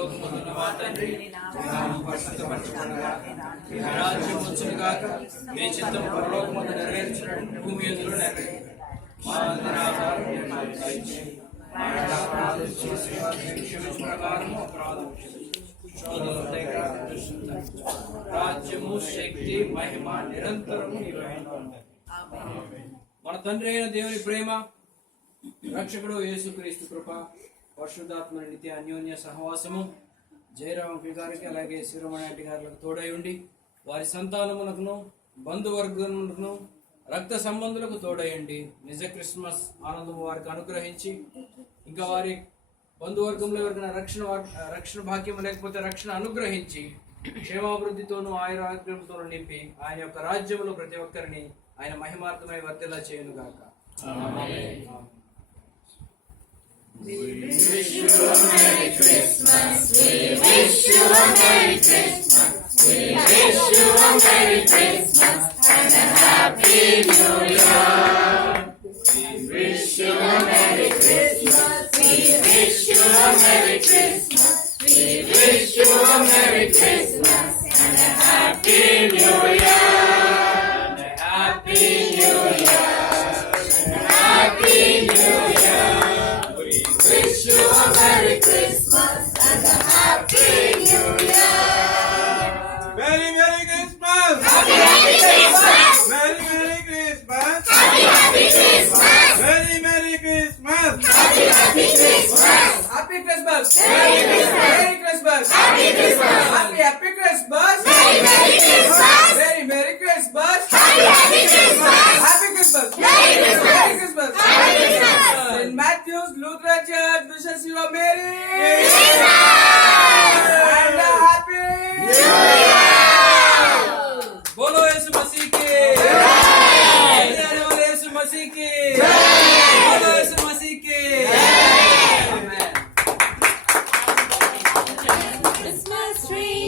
పరలోకమందున్న మా తండ్రి, నీ నామము పరిశుద్ధపరచబడుగాక, నీ రాజ్యం వచ్చునుగాక, నీ చిత్తం పరలోకమందు నెరవేర్చునట్టు భూమి యందును నెరవేరును. మా దినాహారము నేడు మాకు దయచేయండి. మా యెడల అపరాధములు చేసిన వారిని క్షమించు ప్రకారము అపరాధములు క్షమించు. శోధనలో దయచేసి దర్శించండి. రాజ్యము, శక్తి, మహిమ నిరంతరము నీవే. ఆమేన్. మన తండ్రి అయిన దేవుని ప్రేమ, రక్షకుడు యేసుక్రీస్తు కృప, పరిశుద్ధాత్మ నిత్య అన్యోన్య సహవాసము జయరామ గారికి అలాగే శిరోమణి ఆంటీ గారికి తోడై ఉండి వారి సంతానమునకును బంధువర్గమునకును రక్త సంబంధులకు తోడయండి. నిజ క్రిస్మస్ ఆనందము వారికి అనుగ్రహించి ఇంకా వారి బంధువర్గంలో ఎవరికైనా రక్షణ భాగ్యం లేకపోతే రక్షణ అనుగ్రహించి క్షేమాభివృద్ధితోనూ ఆయురాగ్యంతోనూ నింపి ఆయన యొక్క రాజ్యములో ప్రతి ఒక్కరిని ఆయన మహిమార్థమై వర్తిల్లా చేయను గాక. ఆమేన్. We wish you a Merry Christmas. We wish you a Merry Christmas. We wish you a Merry Christmas and a Happy New Year. We wish you a Merry Christmas. We wish you a Merry Christmas. We wish you a Merry Christmas and a Happy New Year. And a Happy New Year. And a Happy New Year. Wish you a Merry Christmas and a Happy New Year. Merry Merry Christmas. Happy Happy Christmas. Merry Merry Christmas. Happy Happy Christmas. Merry Merry Christmas. Happy Happy Christmas. Happy Christmas. Merry Christmas. Merry Christmas. Happy Christmas. Happy Christmas. Merry Merry Christmas. Merry Christmas. Happy Happy Christmas. Happy Christmas. Merry Christmas. Merry Christmas. Happy Christmas. St. Matthew's Lutheran Church wishes you a Merry Christmas. and a Happy New Year. बोलो यीशु मसीह की जय। बोलो यीशु मसीह की जय। बोलो यीशु मसीह की जय। Christmas tree.